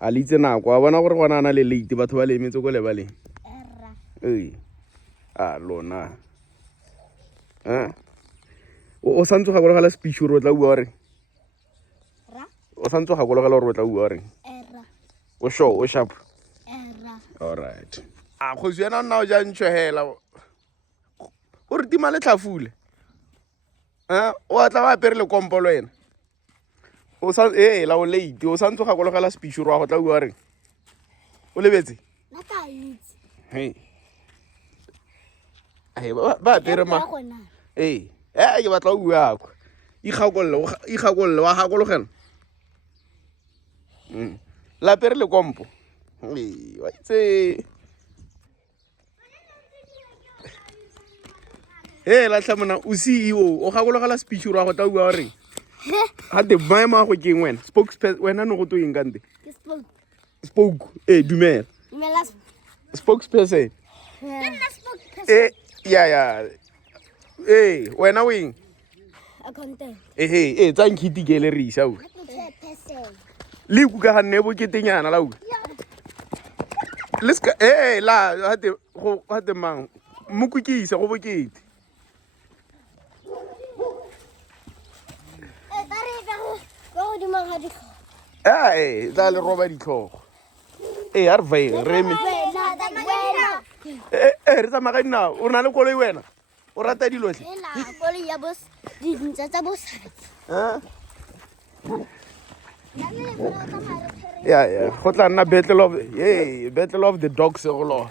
a le itse nako a bona gore gona na le late batho ba le emetse go lebaleng a lona o santse ga gologela speech gore o tla bua gore o santse ga gologela gore o tla bua gore o sure o sharp all right a go tsena nna o ja ntšhwe hela o re tima le tlhafule o atla ba apere le kompolo ena o sa la o late o santse ga gologela speech gore wa go tla bua gore o lebetse ba apere ma ke batla o bua kwa ikgakolle wa gakologela la apere le kompo wa itse la tlamona o CEO o gakologela speech gore wa go tla bua gore ha te maemo a go keng wena spokesperson wena no go to eng kante spoke dumela spokesperson wena o eng tsa nkgiti ke le re isa o le ikuka ga nne boketenyana la uka la hate mang mokukisa go bokete tla le roba ditlhogo a re vaeng reme re tsamaya ka dinao o na le koloi wena o rata dilotlhe go tla nna battle of the dogs go lo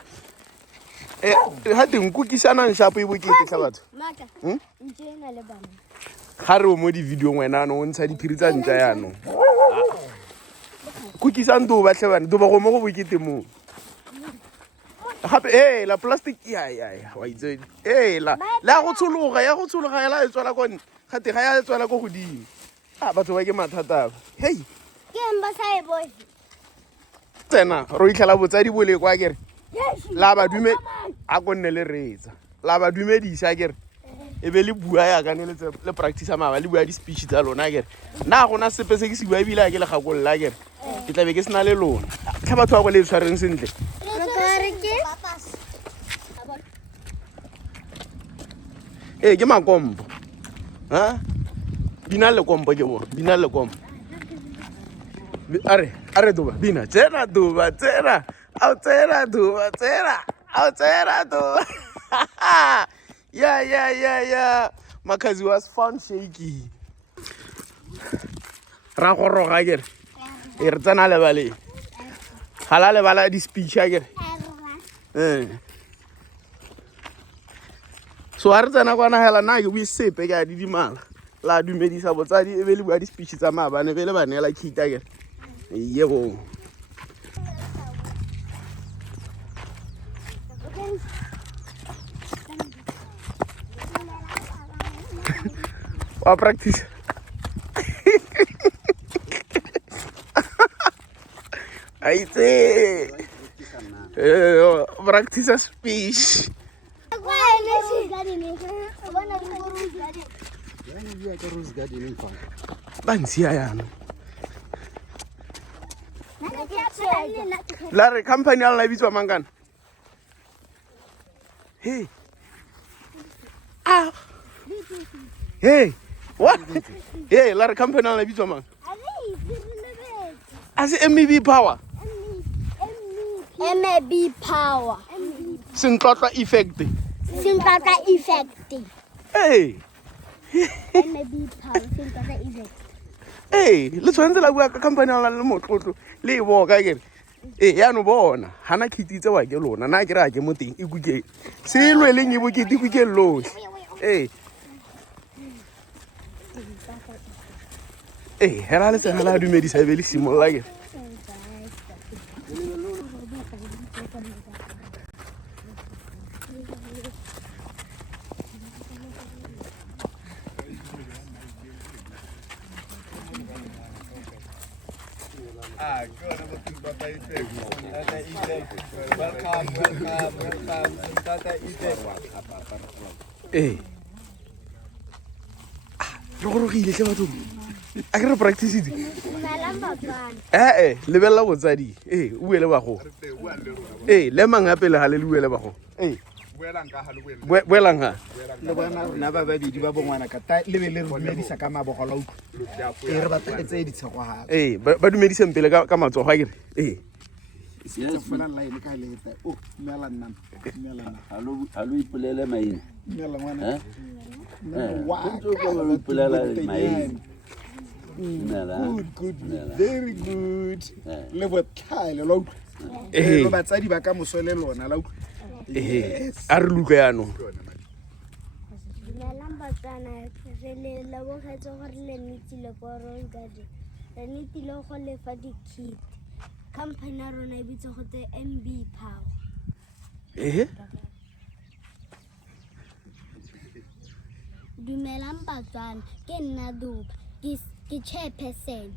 ha teng kukisanang shapo e bokete tla batho ga re o mo di-video wena ano o ntsha diphiri tsa ntša yanong kukisang do batlhe bane do ba go mo go bokete moo gape la plastic wa itse la go tshologa ya la e tswela kone gate ga ya e tswela ko godimo batho ba ke mathata tsena ro itlhela botsadi bole kwa kere la ba dume a go nne le retsa la ba dumedisa kere e be le bua ya ka ne le practice maba le bua di speech tsa lona kere na gona sepe se ke se bua ebile ke le gakolla kere ke tla be ke sena le lona tlha batho ba go le tshwareng sentle ke makompo bina le kompo ke bona bina le kompo are duba bina tsena duba tsena au tsena duba tsena au tsena duba yeah makazi was found shaky ra go roga kere re tsena lebale hala lebala di speech kere so a re tsena kwana hela na ke bue sepe ke a didimala la dumedisa botsadi e be le bua di speech tsa maabane be le ba neela khita kere yego wa practice aitse practice a speech bansia yana la re company ala bitswa mangana what la re company ala bitswa mang as MEB power Sintlotla effect MEB power Sintlotla effect le tshwanetse la bua ka company ala le motlotlo le bo ka kere ya no bona hana khititse wa ke lona na ke ra ke mo teng ikukeng se lwe le nyibo ke dikukeng lohle hela le tsena la dumedisa e be le simolla ke re gorogile tle batho a ke re practice itse Dumelang batswana. lebelela botsadi o buele bago lemang ya pele ga le buele bago boelang ga le bona rona ba babedi ba bongwana ka ta le be le re dumedisa ka mabogola utlwa re ba tletse ditshego gape ba dumediseng pele ka matsogo a kere se fela line ka leta o mela nna mela Halo ipolele maina. mela ngwana wa Halo ipolele maina. good very good le botlhale lo utlwa lo batsadi ba ka mosole lona la utlwa a re luka yaanong Dumelang batswana. Re le lebogetse gore le nnitile ko Rose Garden. Re nnitile go lefa di-kit. Company ya rona e bitse go te MB Power. Dumelang batswana. Ke nna Duba. Ke chairperson.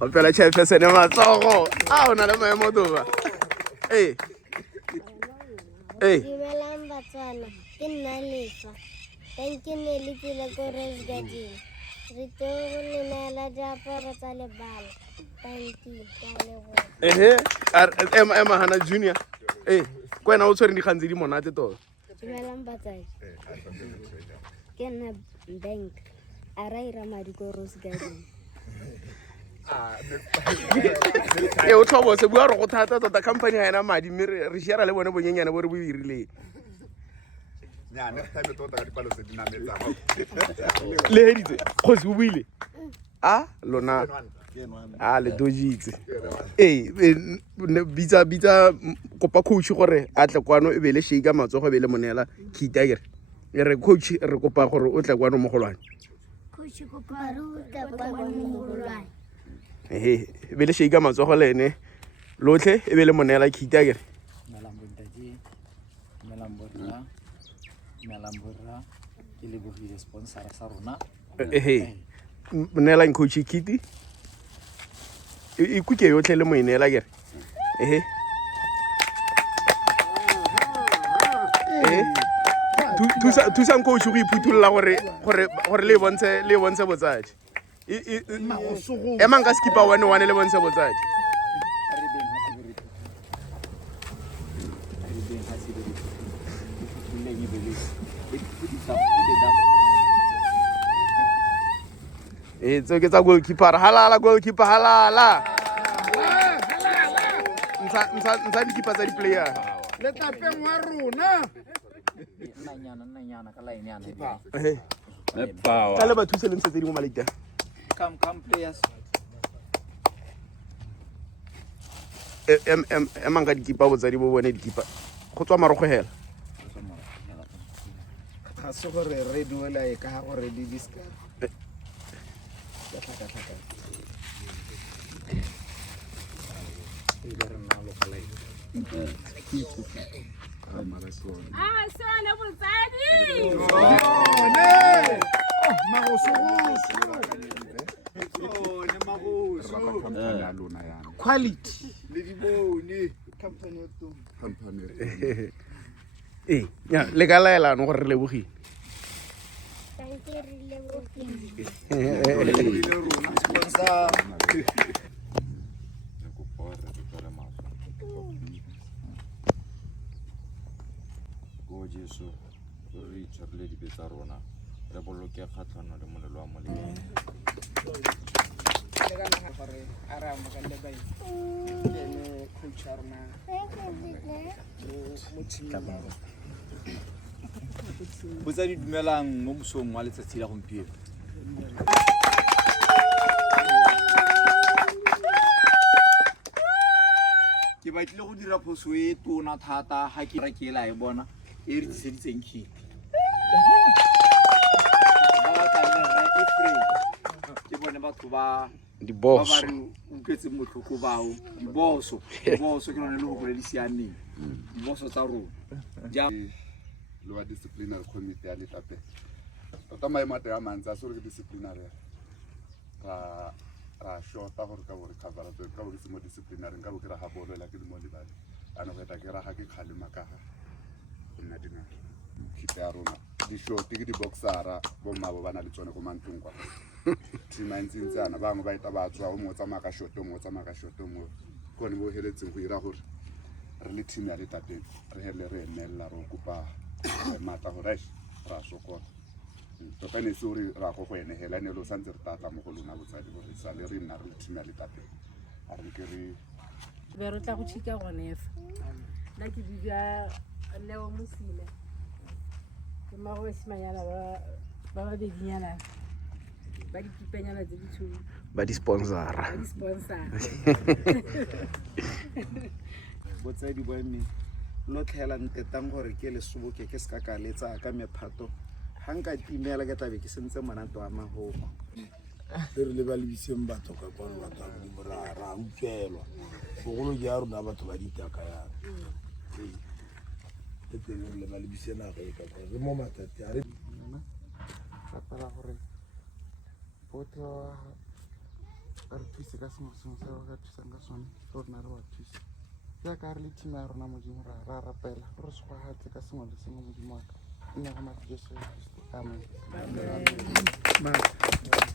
o pela chairperson ya matsogo a o na le maemo Duba Dumelang batswana. Ke nna Lefa. Thank you ne le tsile ko Rose Garden. Re tlo go le neela diaparo tsa lebala. Thank you. Ka leboga. ema hana junior ko wena o tshwereng dikgang tse di monate tota Dumelang batsadi. Ke nna Bank. A ra ira madi ko Rose Garden. o tlhobo se bua re go thata tota company ga ena madi mme re share le bone bonyenyane bo re bo irileng le heditse kgosi o buile lona le dojitse bitsa kopa coach gore a tle kwano e be le shake matsogo e be le monela khita kere re coach re kopa gore o tle kwano mo golwane Coach ko paru ta kwa mo golwane. e be le shake matsogo le ene lotlhe e be le monela khita kere melamborra ke le bogile sponsor sa rona monela coach kiti e kuke yotlhe le mo inela kere thusang coach go iphutulola gore le bontshe botsadi emang ka skipa one le bontshe botsadi tseo ke tsa goalkeeper halala goalkeeper halala ntsha dikipa tsa di-player le tapeng wa rona Nanyana ka line yana. ka le ba thuse le ntse tse dingwe malita Come players. emang ka dikipa botsadi bo bone dikipa go tswa marogo hela ga se gore re duela e ka gore di diska quality le ka laelano gore re lebogile Thank you re lebogile. Go Jesu re tshwarele dibetsa rona re boloke kgatlhano le molelo wa molelo Botsadi dumelang mo mosong wa letsatsi la gompieno. Ke batlile go dira phoso e tona thata ha ke ra ke la e bona e re tseditseng khiti. Ke bone batho ba di-boss re utlwetse motlhoko bao diboso ke lone le go bolela di sianeng diboso tsa rona le wa disciplinary committee ya letape tota maemo a teng a mantsi a se gore ke disciplinary ra shorta gore ka bore covera ka bore se mo disciplinary nka bo ke raga boloela ke le mo lebale ano go eta ke raga ke kgalema ka ga go nna dinare khite ya rona di-shoti ke di-boxera bommabo ba na le tsone ko mantlong kwa team a ntsintsana bangwe ba eta ba tswa o mo tsamaya ka shot o mo tsamaya ka shot o mo kone bo heletseng go 'ira gore re le team ya le tateng re hele re emelela re o kopa maatla gore ra sokola tota ne se ore ra go enegela ne lo santse re tatla mo go lona botsadi gore sale re nna re le team ya le tateng a re ke re be re tla go tšhika gonefa nna ke bibja leo mosile ke mago basimanyana ba babedinyana ba dikipenyana tse ditšhono ba di-sponsora di-sponsor botsadi bo mme lo tlhela ntetang gore ke lesoboke ke se ka ka letsa ka mephato ga nka timela ke tlabe ke sentse monate wa magoko re le ba lebiseng batho ka kwano batho ba modimo ra utlwelwa bogolo ke ya rona batho ba ditaka yana e teng re le ba lebise naga e ka kwa re mo matsatsi a re rapela gore bote ba re thuse ka sengwe sengwe se ba ka thusang ka sone le rona re ba thuse jaaka re le team ya rona modimo ra rapela re se gogatse ka sengwe le sengwe modimo wa ka nne ga madi jesu kristo amen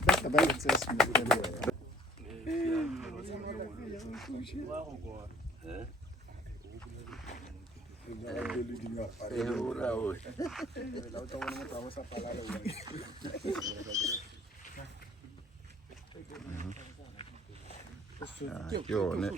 bata ba letse semolelo ke yone